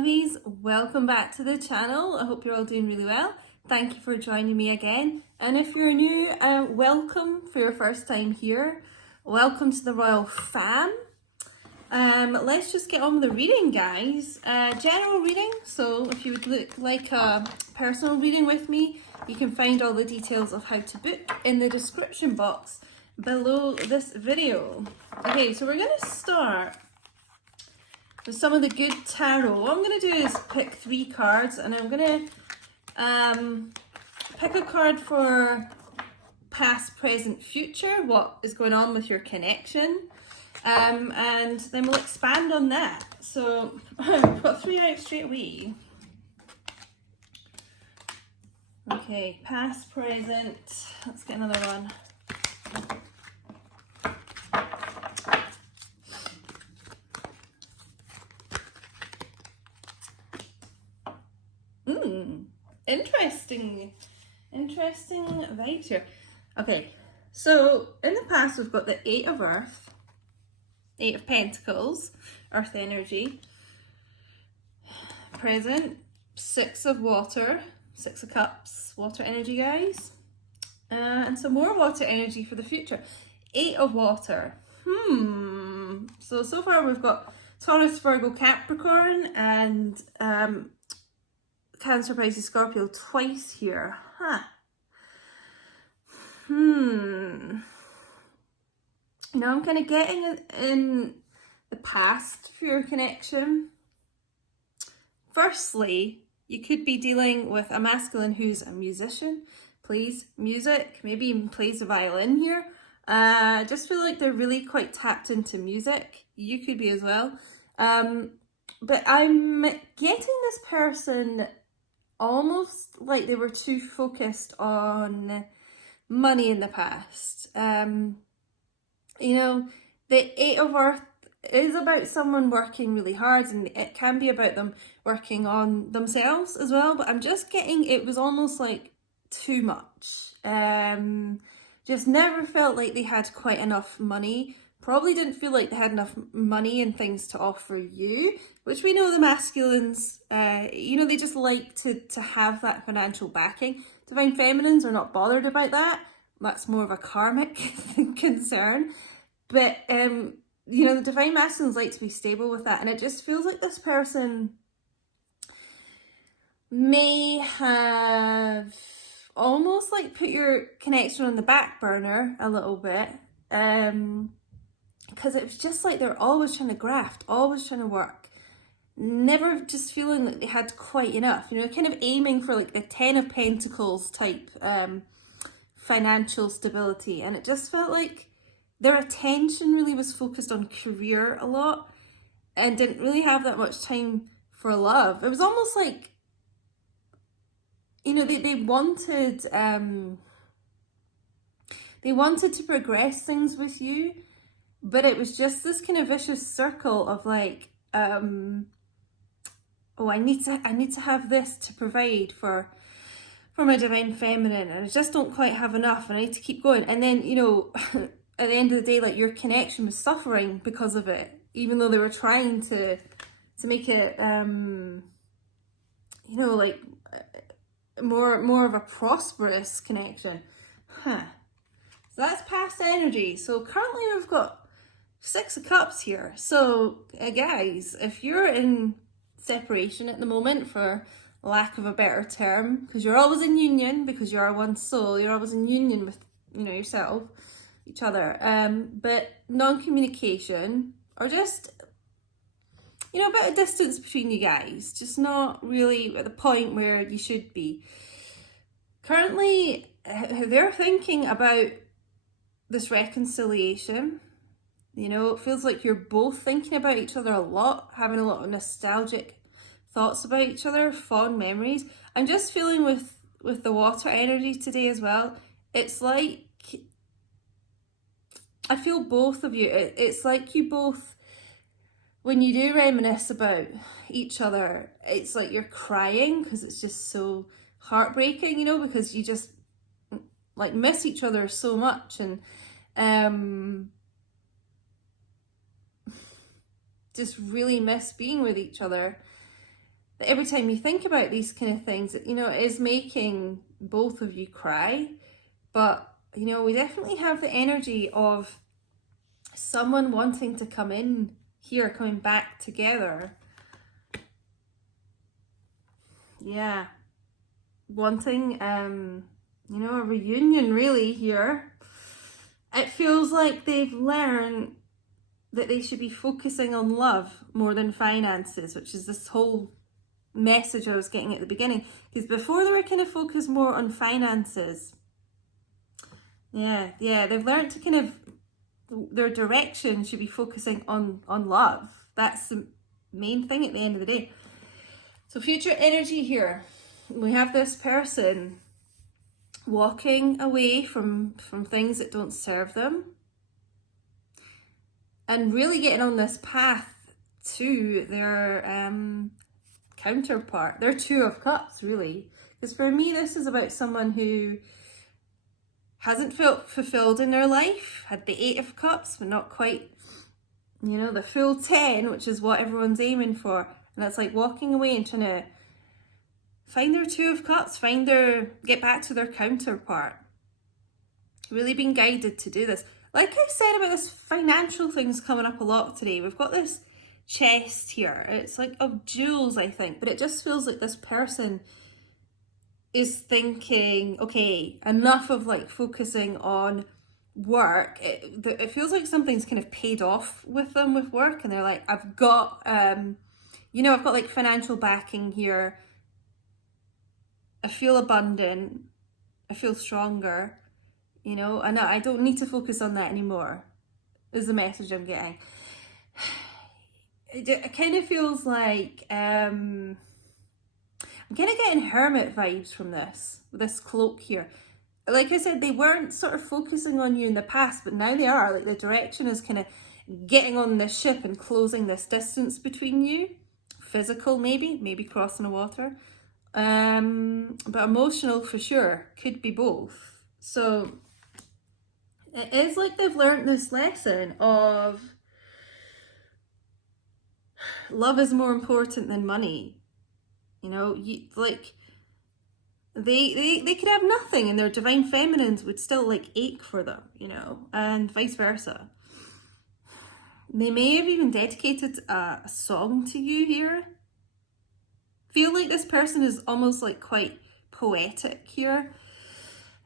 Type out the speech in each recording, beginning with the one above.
lovies, welcome back to the channel. I hope you're all doing really well. Thank you for joining me again, and if you're new, welcome for your first time here. Welcome to the royal fam. Let's just get on with the reading, guys. General reading, so if you would like a personal reading with me, you can find all the details of how to book in the description box below this video. Okay, so we're going to start with some of the good tarot. What I'm going to do is pick 3 cards, and I'm going to pick a card for past, present, future, what is going on with your connection, and then we'll expand on that. So I've got 3 out straight away. Okay, past, present, let's get another one. Interesting vibes here. Okay, so in the past we've got the 8 of Earth, 8 of Pentacles, Earth energy. Present, 6 of Water, 6 of Cups, water energy, guys. And some more water energy for the future. 8 of Water. So far we've got Taurus, Virgo, Capricorn, and Cancer, Pisces, Scorpio twice here. Now I'm kind of getting it in the past for your connection. Firstly, you could be dealing with a masculine who's a musician, plays music, maybe even plays the violin here. Just feel like they're really quite tapped into music. You could be as well. But I'm getting this person almost like they were too focused on money in the past. You know, the 8 of Earth is about someone working really hard, and it can be about them working on themselves as well, but I'm just getting it was almost like too much. Just never felt like they had quite enough money. Probably didn't feel like they had enough money and things to offer you, which we know the masculines, you know, they just like to have that financial backing. Divine feminines are not bothered about that. That's more of a karmic concern. But, you know, the divine masculines like to be stable with that. And it just feels like this person may have almost like put your connection on the back burner a little bit. Because it was just like they're always trying to graft, always trying to work, never just feeling like they had quite enough, you know, kind of aiming for like the 10 of Pentacles type financial stability. And it just felt like their attention really was focused on career a lot and didn't really have that much time for love. It was almost like, you know, they wanted to progress things with you, but it was just this kind of vicious circle of like, oh, I need to have this to provide for my divine feminine, and I just don't quite have enough, and I need to keep going. And then, you know, at the end of the day, like, your connection was suffering because of it, even though they were trying to make it, you know, like more of a prosperous connection. So that's past energy. So currently we've got 6 of Cups here. So guys, if you're in separation at the moment, for lack of a better term, because you're always in union, because you are one soul, you're always in union with, you know, yourself, each other, but non-communication, or just, you know, a bit of distance between you guys, just not really at the point where you should be. Currently, they're thinking about this reconciliation. You know, it feels like you're both thinking about each other a lot, having a lot of nostalgic thoughts about each other, fond memories. I'm just feeling with the water energy today as well. It's like, I feel both of you. It's like you both, when you do reminisce about each other, it's like you're crying because it's just so heartbreaking, you know, because you just like miss each other so much, and just really miss being with each other. that every time you think about these kind of things, you know, it is making both of you cry. But, you know, we definitely have the energy of someone wanting to come in here, coming back together. Yeah. Wanting, you know, a reunion really here. It feels like they've learned that they should be focusing on love more than finances, which is this whole message I was getting at the beginning. Because before they were kind of focused more on finances. Yeah, they've learned to kind of, their direction should be focusing on love. That's the main thing at the end of the day. So future energy here. We have this person walking away from things that don't serve them and really getting on this path to their counterpart, their Two of Cups, really. Because for me, this is about someone who hasn't felt fulfilled in their life, had the Eight of Cups, but not quite, you know, the full 10, which is what everyone's aiming for. And it's like walking away and trying to find their Two of Cups, get back to their counterpart. Really being guided to do this. Like I said about this financial thing's coming up a lot today. We've got this chest here. It's like of jewels, I think. But it just feels like this person is thinking, okay, enough of like focusing on work. It feels like something's kind of paid off with them with work. And they're like, I've got, you know, I've got like financial backing here. I feel abundant. I feel stronger. You know, and I don't need to focus on that anymore, is the message I'm getting. It kind of feels like, I'm kind of getting hermit vibes from this cloak here. Like I said, they weren't sort of focusing on you in the past, but now they are. Like the direction is kind of getting on this ship and closing this distance between you. Physical, maybe crossing the water. But emotional for sure, could be both. So it is like they've learned this lesson of love is more important than money. You know, like they could have nothing and their divine feminines would still like ache for them, you know, and vice versa. They may have even dedicated a song to you here. Feel like this person is almost like quite poetic here.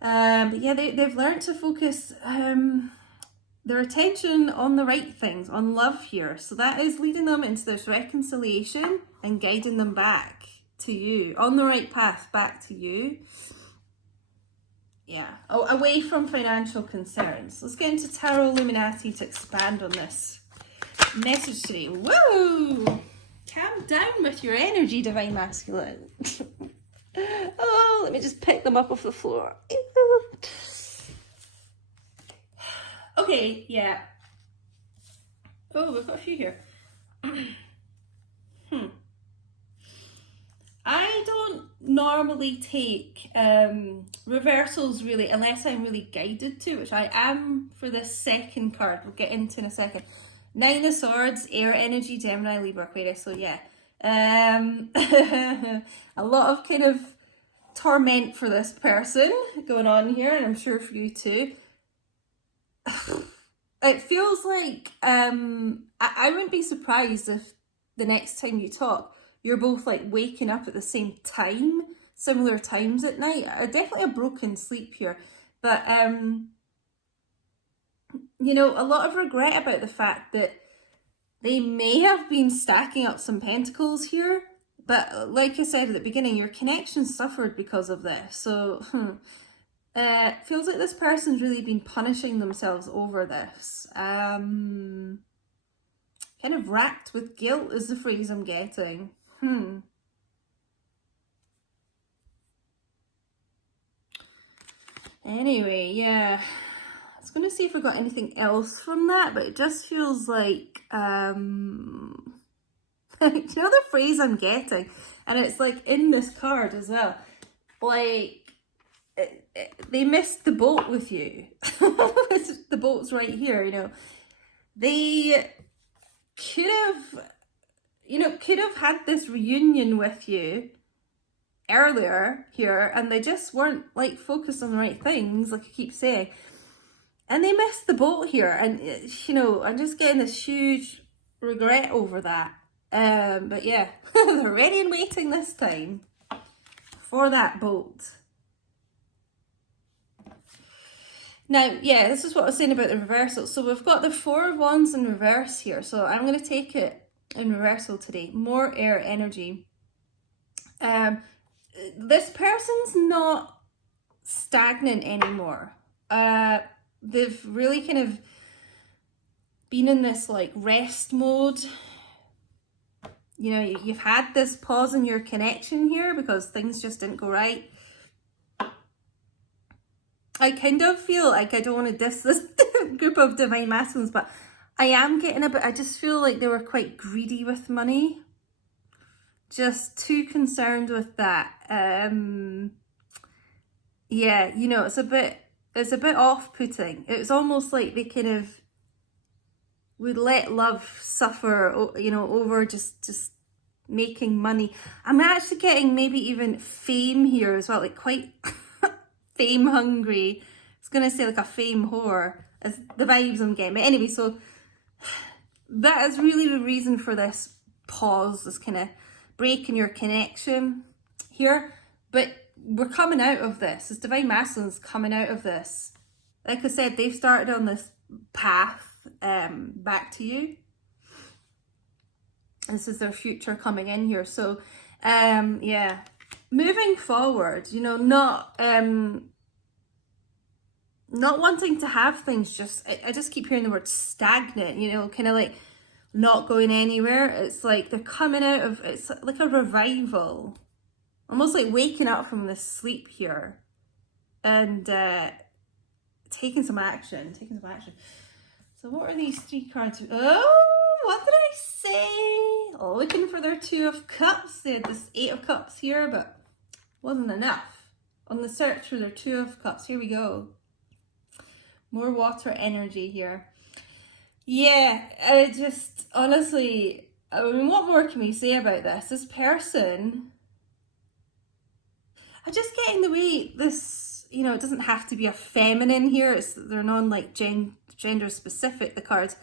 But yeah, they've learned to focus their attention on the right things, on love here. So that is leading them into this reconciliation and guiding them back to you, on the right path back to you. Yeah, away from financial concerns. Let's get into Tarot Illuminati to expand on this message today. Woo! Calm down with your energy, Divine Masculine. Oh, let me just pick them up off the floor. Okay, yeah. Oh, we've got a few here. I don't normally take reversals really, unless I'm really guided to, which I am for this second card. We'll get into in a second. Nine of Swords, air energy, Gemini, Libra, Aquarius. So yeah, a lot of kind of torment for this person going on here, and I'm sure for you too. It feels like I wouldn't be surprised if the next time you talk, you're both like waking up at the same time, similar times at night. Definitely a broken sleep here, but you know, a lot of regret about the fact that they may have been stacking up some pentacles here, but like I said at the beginning, your connection suffered because of this. So feels like this person's really been punishing themselves over this. Kind of racked with guilt is the phrase I'm getting. Anyway, yeah. I was going to see if I got anything else from that, but it just feels like, you know the phrase I'm getting? And it's like in this card as well. Like, they missed the boat with you. The boat's right here, you know. They could have, you know, could have had this reunion with you earlier here, and they just weren't like focused on the right things, like I keep saying, and they missed the boat here. And you know, I'm just getting this huge regret over that. But yeah, they're ready and waiting this time for that boat. Now, yeah, this is what I was saying about the reversal. So we've got the Four of Wands in reverse here. So I'm going to take it in reversal today. More air energy. This person's not stagnant anymore. They've really kind of been in this like rest mode. You know, you've had this pause in your connection here because things just didn't go right. I kind of feel like I don't want to diss this group of divine masculines, but I am getting a bit, I just feel like they were quite greedy with money. Just too concerned with that. Yeah, you know, it's a bit off-putting. It's almost like they kind of would let love suffer, you know, over just making money. I'm actually getting maybe even fame here as well, like quite fame hungry. I was gonna say like a fame whore, as the vibes I'm getting. But anyway, so that is really the reason for this pause, this kind of break in your connection here. But we're coming out of this. This divine masculine's coming out of this. Like I said, they've started on this path back to you. This is their future coming in here. So yeah, moving forward, you know, not wanting to have things just, I just keep hearing the word stagnant, you know, kind of like not going anywhere. It's like they're coming out of, it's like a revival, almost like waking up from this sleep here and taking some action. So what are these three cards? Oh, what did I say? Oh, looking for their Two of Cups. They had this Eight of Cups here, but wasn't enough. On the search for their Two of Cups. Here we go. More water energy here. Yeah, I just, honestly, I mean, what more can we say about this? This person, I'm just getting the way this, you know, it doesn't have to be a feminine here. They're non like gender specific, the cards.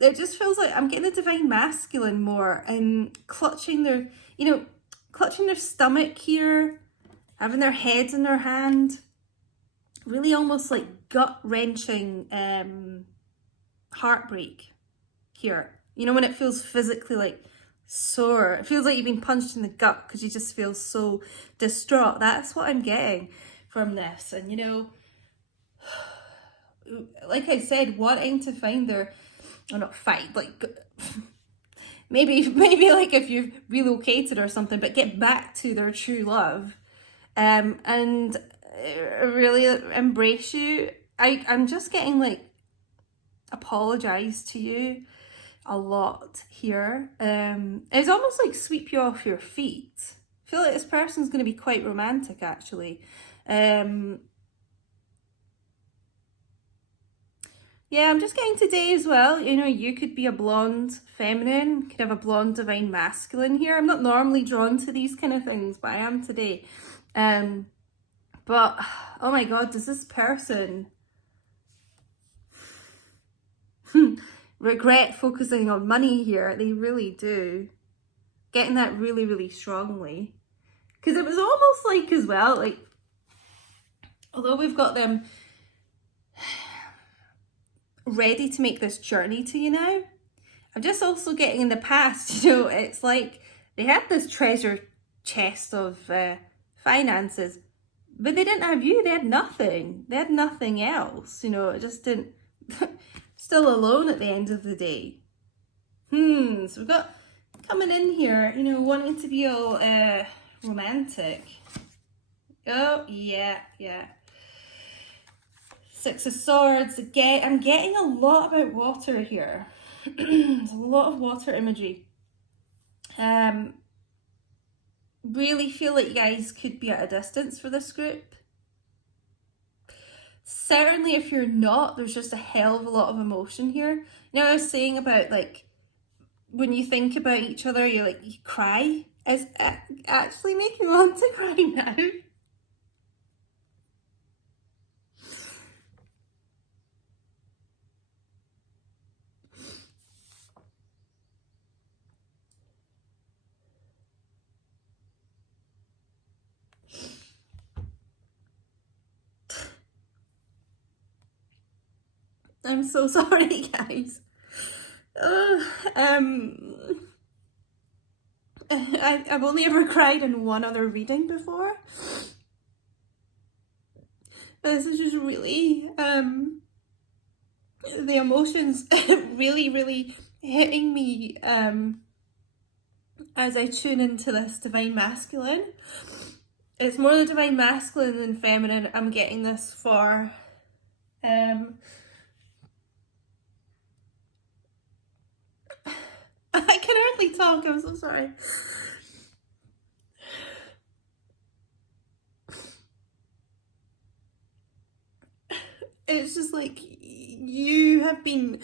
It just feels like I'm getting the divine masculine more and clutching their, you know, clutching their stomach here, having their heads in their hand. Really almost like gut-wrenching heartbreak here. You know, when it feels physically like sore. It feels like you've been punched in the gut because you just feel so distraught. That's what I'm getting from this. And, you know, like I said, wanting to find their, or not find, like maybe like if you've relocated or something, but get back to their true love and really embrace you. I'm just getting like apologize to you a lot here. It's almost like sweep you off your feet. I feel like this person's going to be quite romantic actually. Yeah, I'm just getting today as well, you know, you could be a blonde feminine, could have a blonde divine masculine here. I'm not normally drawn to these kind of things, but I am today. But, oh my God, does this person regret focusing on money here? They really do. Getting that really, really strongly. Because it was almost like as well, like, although we've got them ready to make this journey to you now, I'm just also getting in the past, you know, it's like they had this treasure chest of finances, but they didn't have you. They had nothing. They had nothing else, you know. It just didn't, still alone at the end of the day. So we've got coming in here, you know, wanting to be all romantic. Oh, yeah. Six of Swords. Again, I'm getting a lot about water here. There's a lot of water imagery. Really feel like you guys could be at a distance for this group. Certainly if you're not, there's just a hell of a lot of emotion here. You know, I was saying about like when you think about each other, you cry. It's actually making me want to cry now. I'm so sorry, guys. I've only ever cried in one other reading before. But this is just really, the emotions really hitting me as I tune into this divine masculine. It's more the divine masculine than feminine I'm getting this for. I can hardly talk, I'm so sorry. It's just like you have been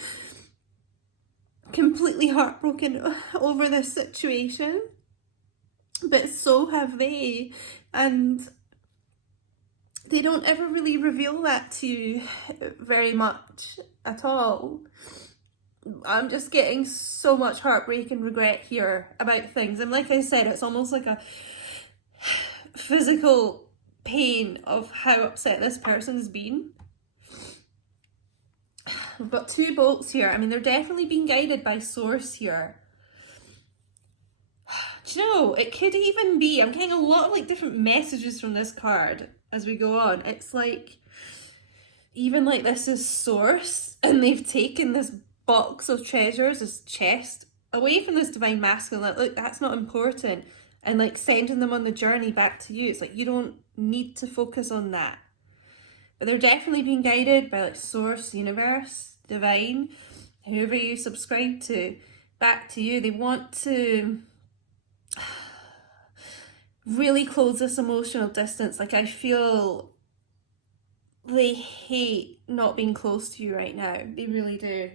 completely heartbroken over this situation, but so have they, and they don't ever really reveal that to you very much at all. I'm just getting so much heartbreak and regret here about things, and like I said, it's almost like a physical pain of how upset this person's been. We've got two bolts here. I mean, they're definitely being guided by source here. Do you know, it could even be, I'm getting a lot of like different messages from this card as we go on. It's like, even like this is source, and they've taken this box of treasures, this chest, away from this divine masculine. Like, look, that's not important. And like sending them on the journey back to you. It's like, you don't need to focus on that. But they're definitely being guided by like source, universe, divine, whoever you subscribe to, back to you. They want to really close this emotional distance. Like, I feel they hate not being close to you right now. They really do.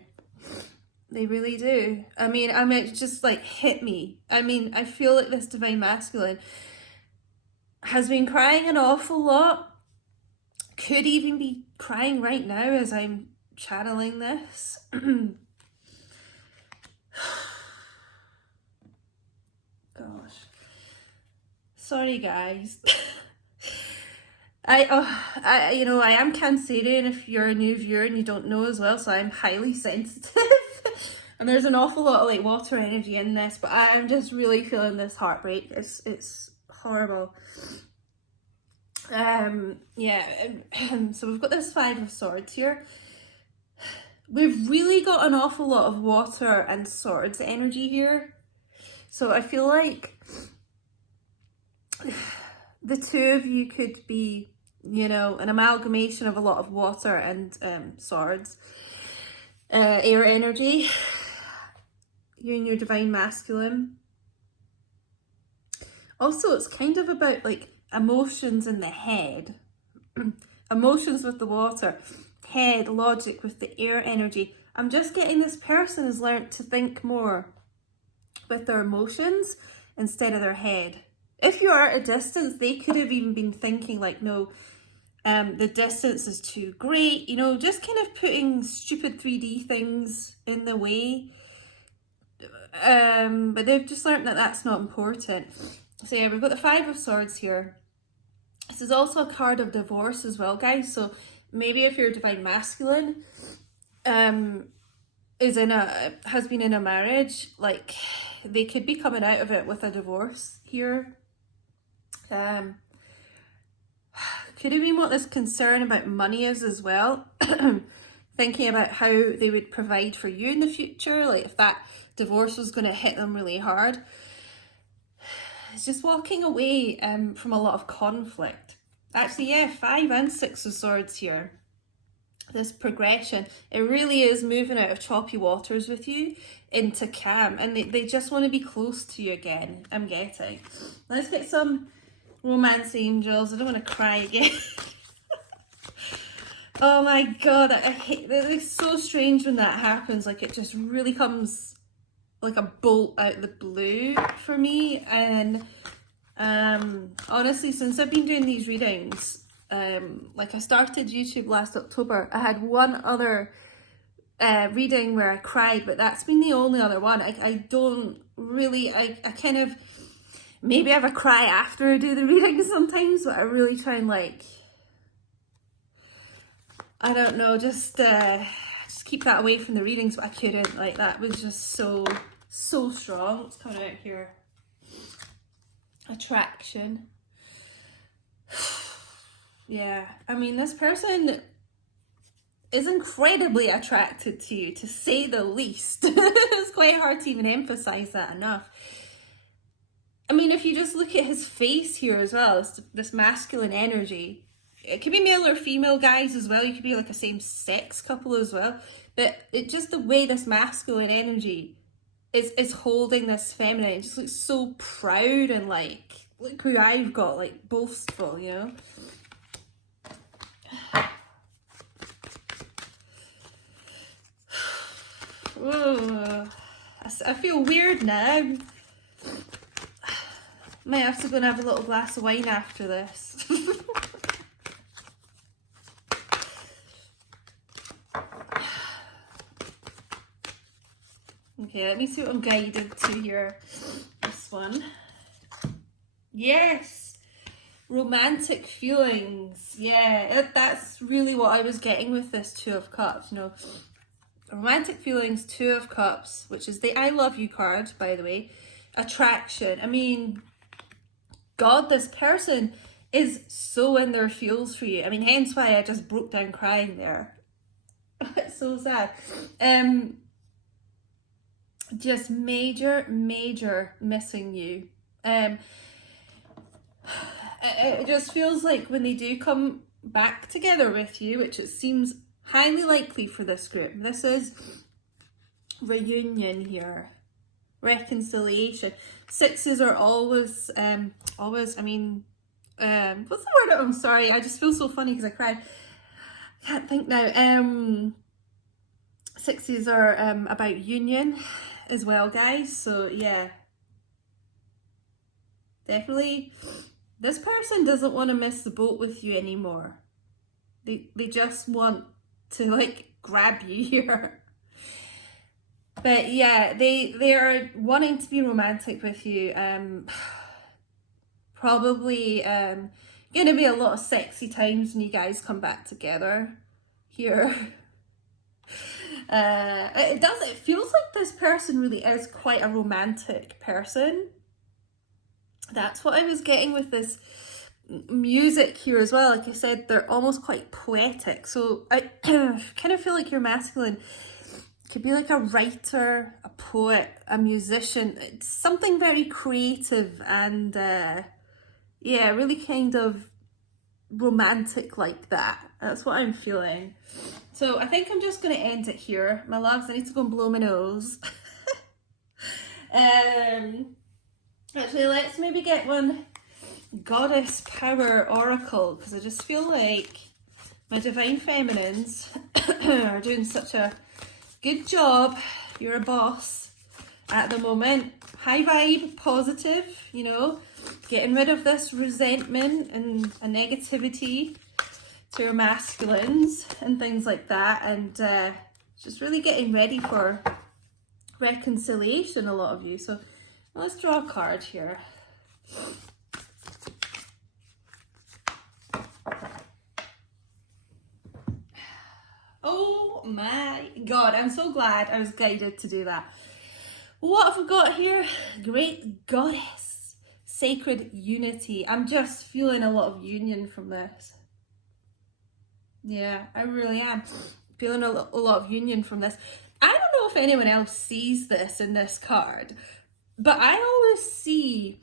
They really do. I mean, it just like hit me. I mean, I feel like this divine masculine has been crying an awful lot. Could even be crying right now as I'm channeling this. Gosh. Sorry, guys. I am Cancerian if you're a new viewer and you don't know as well, so I'm highly sensitive. And there's an awful lot of like water energy in this, but I'm just really feeling this heartbreak. It's horrible. Yeah, so we've got this Five of Swords here. We've really got an awful lot of water and swords energy here. So I feel like the two of you could be, you know, an amalgamation of a lot of water and swords. Air energy. You and your divine masculine. Also, it's kind of about like emotions in the head. Emotions with the water. Head, logic with the air energy. I'm just getting this person has learnt to think more with their emotions instead of their head. If you are at a distance, they could have even been thinking like, no, the distance is too great, you know, just kind of putting stupid 3D things in the way. But they've just learnt that that's not important. So yeah, we've got the Five of Swords here. This is also a card of divorce as well, guys. So maybe if you're divine masculine, has been in a marriage, like they could be coming out of it with a divorce here. Could have been what this concern about money is as well. Thinking about how they would provide for you in the future, like if that divorce was going to hit them really hard. It's just walking away from a lot of conflict. Actually, yeah, 5 and 6 of Swords here. This progression, it really is moving out of choppy waters with you into calm, and they just want to be close to you again, I'm getting. Let's get some romance angels. I don't want to cry again. Oh my god, I hate it. It's so strange when that happens. Like, it just really comes like a bolt out the blue for me. And honestly, since I've been doing these readings, like I started YouTube last October, I had one other reading where I cried, but that's been the only other one. I don't really, I kind of, maybe I have a cry after I do the reading sometimes, but I really try and like, I don't know, just keep that away from the readings, but I couldn't, like that was just so strong. What's coming out here? Attraction. Yeah, I mean, this person is incredibly attracted to you, to say the least. It's quite hard to even emphasize that enough. I mean, if you just look at his face here as well, this masculine energy. It could be male or female guys as well. You could be like a same-sex couple as well. But it just the way this masculine energy is holding this feminine, it just looks so proud and like, look who I've got, like boastful, you know? Oh, I feel weird now. Might have to go and have a little glass of wine after this. Okay, let me see what I'm guided to here. This one. Yes! Romantic feelings. Yeah, that's really what I was getting with this Two of Cups, you know. Romantic feelings, Two of Cups, which is the I love you card, by the way. Attraction. I mean, God, this person is so in their feels for you. I mean, hence why I just broke down crying there. It's so sad. Just major missing you. It just feels like when they do come back together with you, which it seems highly likely for this group, this is reunion here, reconciliation. Sixes are always, I mean, what's the word? I'm sorry, I just feel so funny because I cried. I can't think now. Sixes are about union as well, guys. So yeah, definitely this person doesn't want to miss the boat with you anymore. They just want to like grab you here. But yeah, they are wanting to be romantic with you. Probably gonna be a lot of sexy times when you guys come back together here. It feels like this person really is quite a romantic person. That's what I was getting with this music here as well. Like I said, they're almost quite poetic. So I kind of feel like your masculine could be like a writer, a poet, a musician. It's something very creative and yeah, really kind of romantic like that. That's what I'm feeling. So I think I'm just going to end it here. My loves, I need to go and blow my nose. Actually, let's maybe get one Goddess Power Oracle, because I just feel like my Divine Feminines are doing such a good job. You're a boss at the moment. High vibe, positive, you know, getting rid of this resentment and negativity to your masculines and things like that, and just really getting ready for reconciliation, a lot of you. So let's draw a card here. Oh my God, I'm so glad I was guided to do that. What have we got here? Great Goddess, sacred unity. I'm just feeling a lot of union from this. Yeah, I really am feeling a lot of union from this. I don't know if anyone else sees this in this card, but I always see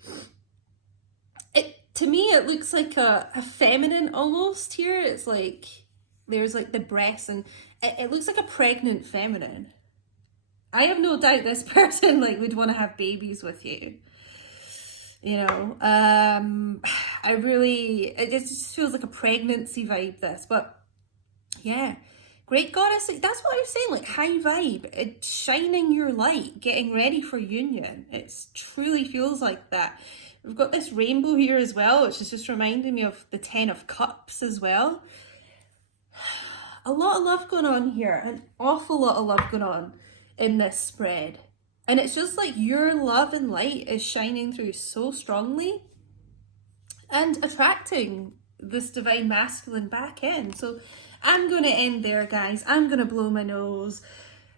it. To me, it looks like a feminine almost here. It's like there's like the breasts, and it looks like a pregnant feminine. I have no doubt this person like would want to have babies with you. You know, it just feels like a pregnancy vibe, this, but yeah, Great goddess, that's what I was saying, like high vibe, shining your light, getting ready for union. It truly feels like that. We've got this rainbow here as well, which is just reminding me of the 10 of Cups as well. A lot of love going on here, an awful lot of love going on in this spread. And it's just like your love and light is shining through so strongly and attracting this divine masculine back in. So I'm going to end there, guys. I'm going to blow my nose.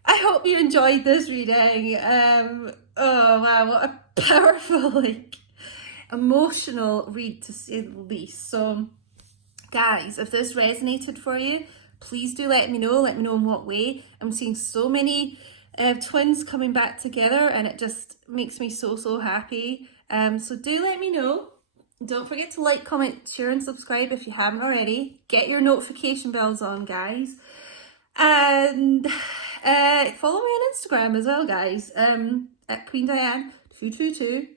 I hope you enjoyed this reading. Oh wow, what a powerful, like, emotional read, to say the least. So guys, if this resonated for you, please do let me know in what way. I'm seeing so many twins coming back together, and it just makes me so happy. So do let me know. Don't forget to like, comment, share and subscribe if you haven't already. Get your notification bells on, guys. And follow me on Instagram as well, guys, at Queen Diane 222.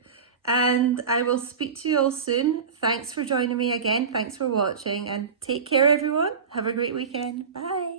And I will speak to you all soon. Thanks for joining me again. Thanks for watching, and take care, everyone. Have a great weekend. Bye.